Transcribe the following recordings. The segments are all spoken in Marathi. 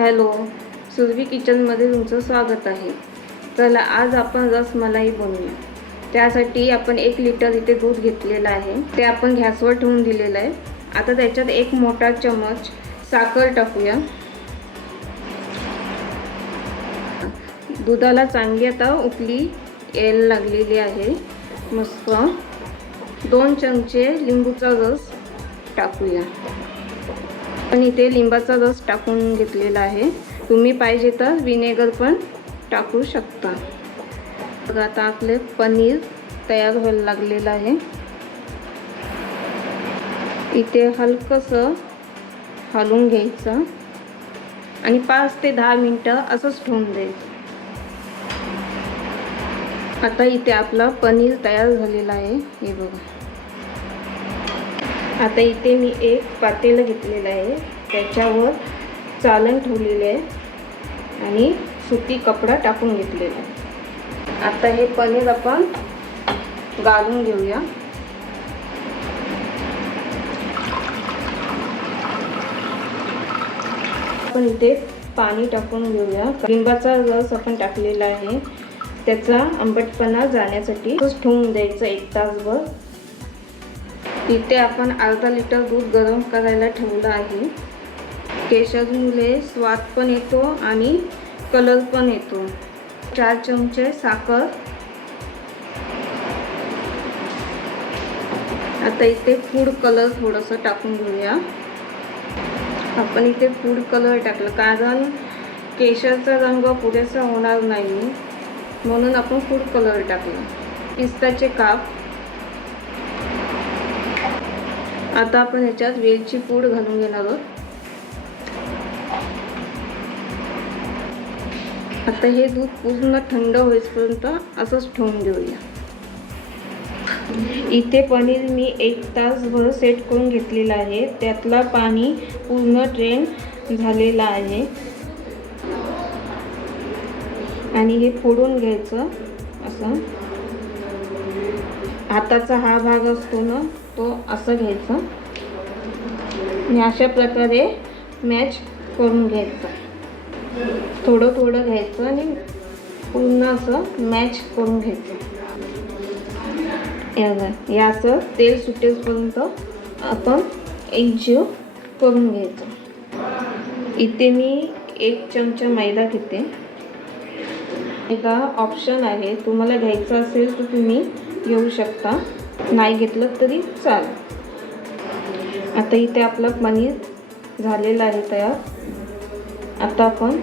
हॅलो, सुरभी किचनमध्ये तुमचं स्वागत आहे। चला आज आपण रसमलाई बनवूया। त्यासाठी आपण 1 लिटर इथे दूध घेतलेलं आहे, ते आपण गॅसवर ठेवून दिलेलं आहे। आता त्याच्यात 1 मोठा चमच साखर टाकूया। दुधाला चांगली आता उकळी यायला लागलेली आहे। मस्त 2 चमचे लिंबूचा रस टाकूया। पण इथे लिंबाचा रस टाकून घेतलेला आहे, तुम्ही पाहिजे तर विनेगर पण टाकू शकता। बघा आता आपले पनीर तयार व्हायला लागलेलं आहे। इथे हलकसं हलवून घ्यायचं आणि 5 ते 10 मिनिटं असंच ठेवून द्यायचं। आता इथे आपला पनीर तयार झालेला आहे, हे बघा। आता इथे मी एक पातेलं घेतलेलं आहे, त्याच्यावर चाळण ठेवलेले आहे आणि सुती कपडा टाकून घेतलेला आहे। आता हे पनीर आपण गाळून घेऊया। आपण इथे पाणी टाकून घेऊया। लिंबाचा रस आपण टाकलेला आहे, त्याचा आंबटपणा जाण्यासाठी ठेवून द्यायचं 1 तासभर। इथे आपण अर्धा लिटर दूध गरम करायला ठेवलं आहे। केशरमुळे स्वाद पण येतो आणि कलर पण येतो। 4 चमचे साखर। आता इथे फूड कलर थोडंसं टाकून घेऊया। आपण इथे फूड कलर टाकलं कारण केशरचा रंग पुरेसा होणार नाही, म्हणून आपण फूड कलर टाकला। पिस्ताचे काप। आता आपण याच्यात वेलची पूड घालून घेणार आहोत। आता हे दूध पूर्ण थंड होईपर्यंत असंच ठेवून देऊया। इथे पनीर मी 1 तासभर सेट करून घेतलेला आहे, त्यातला पाणी पूर्ण ड्रेन झालेला आहे आणि हे फोडून घ्यायचं। असं हाताचा हा भाग असतो ना, तो असं घ्यायचा आणि अशा प्रकारे मॅच करून घ्यायचं। थोडं थोडं घ्यायचं आणि पूर्ण असं मॅच करून घ्यायचं। याचं तेल सुटेपर्यंत आपण एकजीव करून घ्यायचं। इथे मी 1 चमचा मैदा घेते। मैदा ऑप्शन आहे, तुम्हाला घ्यायचं असेल तर तुम्ही घेऊ शकता, नाही घेतलं तरी चालेल। आता इथे आपलं पनीर झालेलं आहे तयार। आता आपण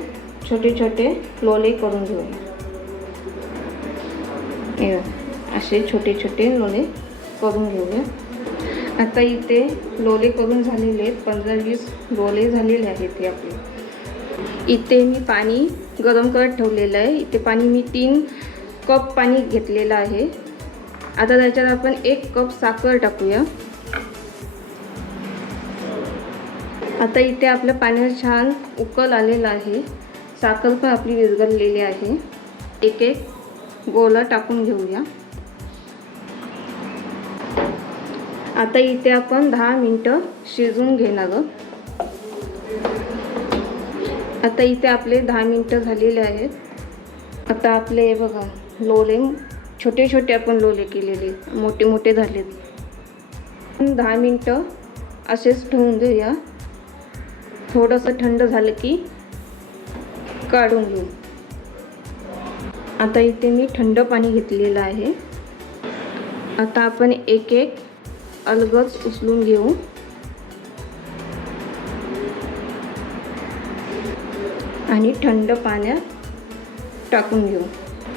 छोटे छोटे लोले करून घेऊया। असे छोटे छोटे लोले करून घेऊया। आता इथे लोले करून झालेले आहेत, 15-20 लोले झालेले आहेत हे आपले। इथे मी पाणी गरम करत ठेवलेलं आहे। इथे पाणी मी 3 कप पाणी घेतलेलं आहे। आता त्याच्यात आपण 1 कप साखर टाकूया। आता इथे आपल्या पाण्यात छान उकळ आलेला आहे, साखर पण आपली विरघळलेली आहे। एक गोळा टाकून घेऊया। आता इथे आपण 10 मिनिटं शिजवून घेणार आहोत। आता इथे आपले 10 मिनिटं झालेले आहेत। आता आपले बघा लोले छोटे छोटे आपण लोले केलेले, मोठे मोठे झालेत। 10 मिनिटं असेच ठेवून देऊया। थोडंसं थंड झालं की काढून घेऊ। आता इथे मी थंड पाणी घेतलेलं आहे। आता आपण एक अलगद उचलून घेऊ आणि थंड पाण्यात टाकून घेऊ।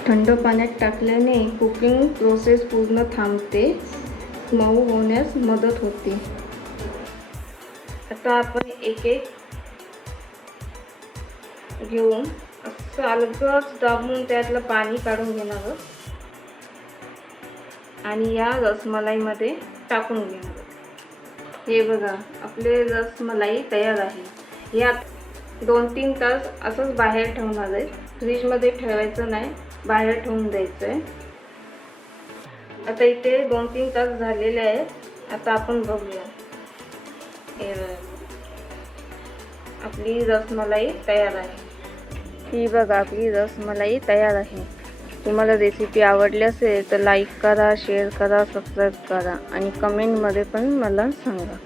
थंड पाण्यात टाकल्याने कुकिंग प्रोसेस पूर्ण थांबते, मऊ होण्यास मदत होते। आता आपण एक घेऊन असं अलगद दाबून त्यातलं पाणी काढून घेणार आहोत आणि या रसमलाईमध्ये टाकून घेणार आहोत। हे बघा आपले रसमलाई तयार आहे। यात 2-3 तास असंच बाहेर ठेवणार आहे, फ्रीजमध्ये ठेवायचं नाही, बाहेर ठेवून द्यायचं आहे। आता इथे 2-3 तास झालेले आहेत। आता आपण बघूया। आपली रसमलाई तयार आहे। ही बघा आपली रसमलाई तयार आहे। तुम्हाला रेसिपी आवडली असेल तर लाईक करा, शेअर करा, सबस्क्राईब करा आणि कमेंटमध्ये पण मला सांगा।